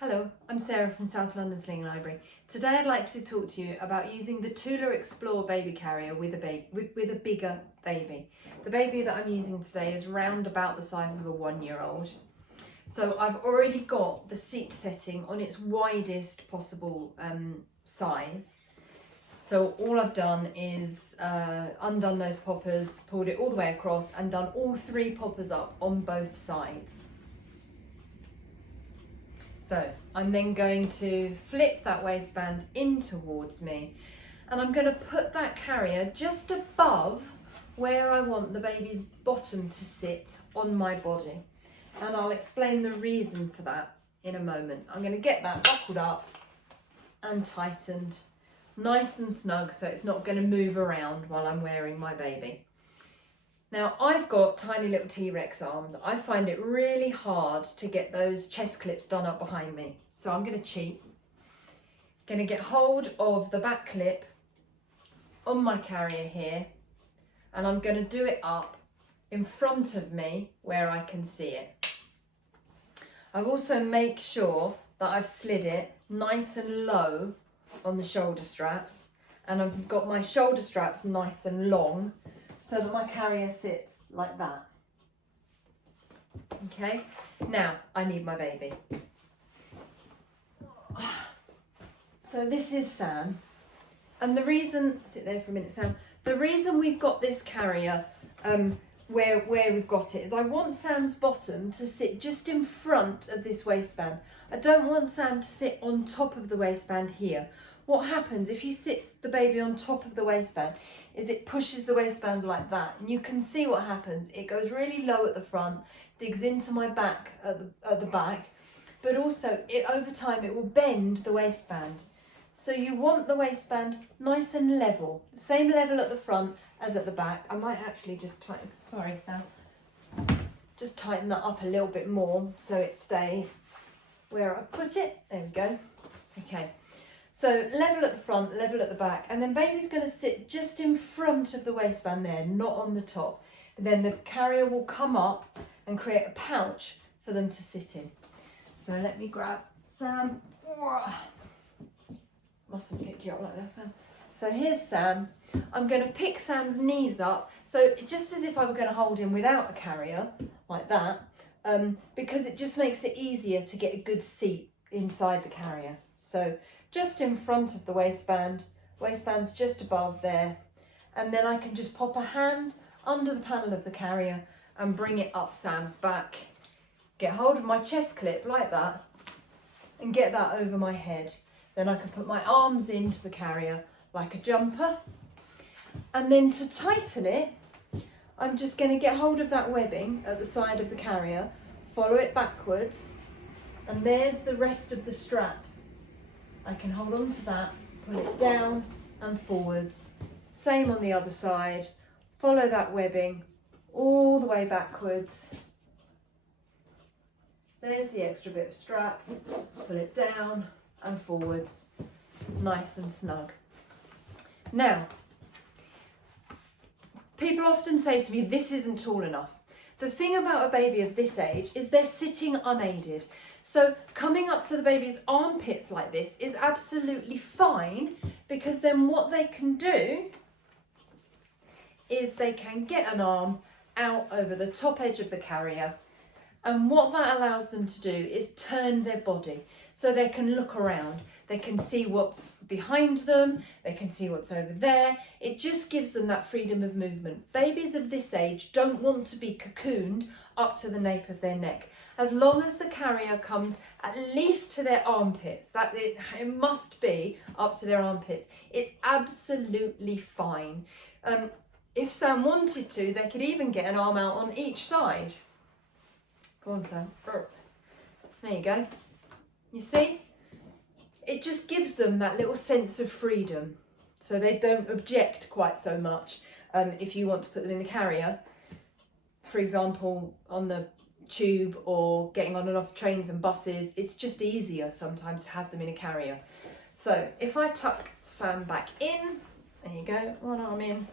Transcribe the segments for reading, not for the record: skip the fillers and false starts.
Hello, I'm Sarah from South London Sling Library. Today I'd like to talk to you about using the Tula Explore Baby Carrier with a bigger baby. The baby that I'm using today is round about the size of a 1-year-old. So I've already got the seat setting on its widest possible size. So all I've done is undone those poppers, pulled it all the way across and done all 3 poppers up on both sides. So I'm then going to flip that waistband in towards me and I'm going to put that carrier just above where I want the baby's bottom to sit on my body. And I'll explain the reason for that in a moment. I'm going to get that buckled up and tightened nice and snug so it's not going to move around while I'm wearing my baby. Now I've got tiny little T-Rex arms. I find it really hard to get those chest clips done up behind me. So I'm going to cheat. Going to get hold of the back clip on my carrier here and I'm going to do it up in front of me where I can see it. I've also make sure that I've slid it nice and low on the shoulder straps and I've got my shoulder straps nice and long so that my carrier sits like that. Okay, now I need my baby. So this is Sam, and the reason, sit there for a minute Sam, the reason we've got this carrier where we've got it is I want Sam's bottom to sit just in front of this waistband. I don't want Sam to sit on top of the waistband here. What happens if you sit the baby on top of the waistband is it pushes the waistband like that. And you can see what happens. It goes really low at the front, digs into my back at the back, but also over time it will bend the waistband. So you want the waistband nice and level, the same level at the front as at the back. I might actually just tighten, sorry Sam, just tighten that up a little bit more so it stays where I've put it. There we go. Okay. So level at the front, level at the back, and then baby's going to sit just in front of the waistband there, not on the top. And then the carrier will come up and create a pouch for them to sit in. So let me grab Sam. Mustn't pick you up like that, Sam. So here's Sam. I'm going to pick Sam's knees up, so just as if I were going to hold him without a carrier, like that, because it just makes it easier to get a good seat inside the carrier. So just in front of the waistband's just above there, and then I can just pop a hand under the panel of the carrier and bring it up Sam's back, get hold of my chest clip like that and get that over my head. Then I can put my arms into the carrier like a jumper, and then to tighten it I'm just going to get hold of that webbing at the side of the carrier, follow it backwards, and there's the rest of the strap. I can hold on to that, pull it down and forwards. Same on the other side. Follow that webbing all the way backwards. There's the extra bit of strap. Pull it down and forwards. Nice and snug. Now, people often say to me, this isn't tall enough. The thing about a baby of this age is they're sitting unaided. So coming up to the baby's armpits like this is absolutely fine, because then what they can do is they can get an arm out over the top edge of the carrier, and what that allows them to do is turn their body so they can look around. They can see what's behind them, they can see what's over there. It just gives them that freedom of movement. Babies of this age don't want to be cocooned up to the nape of their neck. As long as the carrier comes at least to their armpits, that it must be up to their armpits, it's absolutely fine. If Sam wanted to, they could even get an arm out on each side. Go on, Sam. There you go. You see? It just gives them that little sense of freedom, so they don't object quite so much if you want to put them in the carrier, for example, on the tube or getting on and off trains and buses. It's just easier sometimes to have them in a carrier. So if I tuck Sam back in, there you go, one arm in,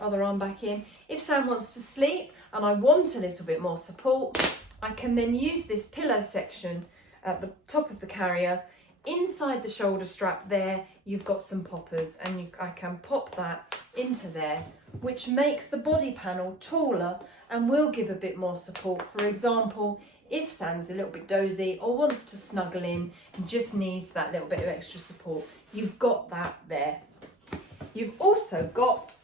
other arm back in. If Sam wants to sleep and I want a little bit more support, I can then use this pillow section at the top of the carrier. Inside the shoulder strap there, you've got some poppers, and I can pop that into there, which makes the body panel taller and will give a bit more support. For example, if Sam's a little bit dozy or wants to snuggle in and just needs that little bit of extra support, you've got that there. You've also got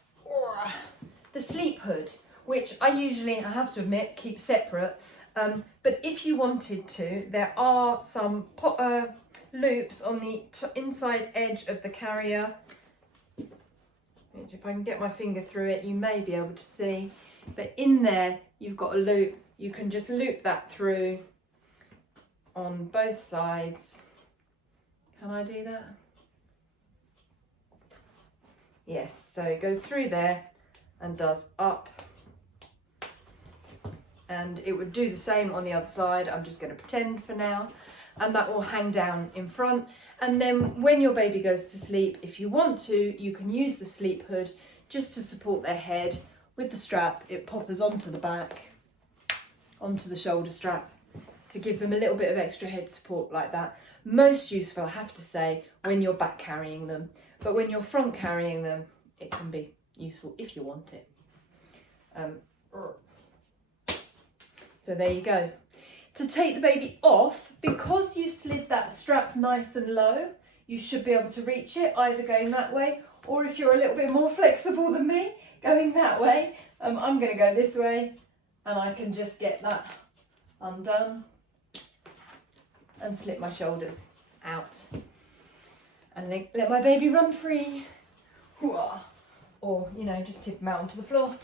the sleep hood, which I have to admit, keep separate. But if you wanted to, there are some loops on the inside edge of the carrier. If I can get my finger through it, you may be able to see. But in there, you've got a loop. You can just loop that through on both sides. Can I do that? Yes, so it goes through there and does up. And it would do the same on the other side. I'm just going to pretend for now. And that will hang down in front. And then when your baby goes to sleep, if you want to, you can use the sleep hood just to support their head. With the strap, it poppers onto the back, onto the shoulder strap, to give them a little bit of extra head support like that. Most useful, I have to say, when you're back carrying them. But when you're front carrying them, it can be useful if you want it. So there you go. To take the baby off, because you slid that strap nice and low, you should be able to reach it either going that way, or if you're a little bit more flexible than me, going that way. I'm going to go this way, and I can just get that undone and slip my shoulders out and let my baby run free. Or, just tip him out onto the floor,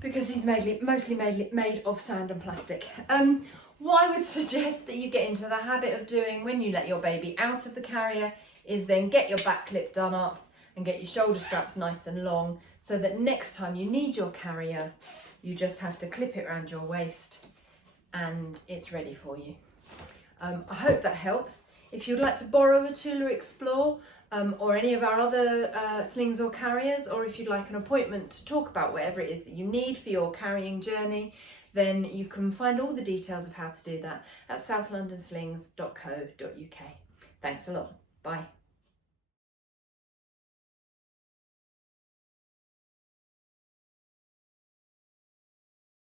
because he's mostly made of sand and plastic. What I would suggest that you get into the habit of doing when you let your baby out of the carrier is then get your back clip done up and get your shoulder straps nice and long, so that next time you need your carrier, you just have to clip it around your waist and it's ready for you. I hope that helps. If you'd like to borrow a Tula Explore or any of our other slings or carriers, or if you'd like an appointment to talk about whatever it is that you need for your carrying journey, then you can find all the details of how to do that at southlondonslings.co.uk. Thanks a lot. Bye.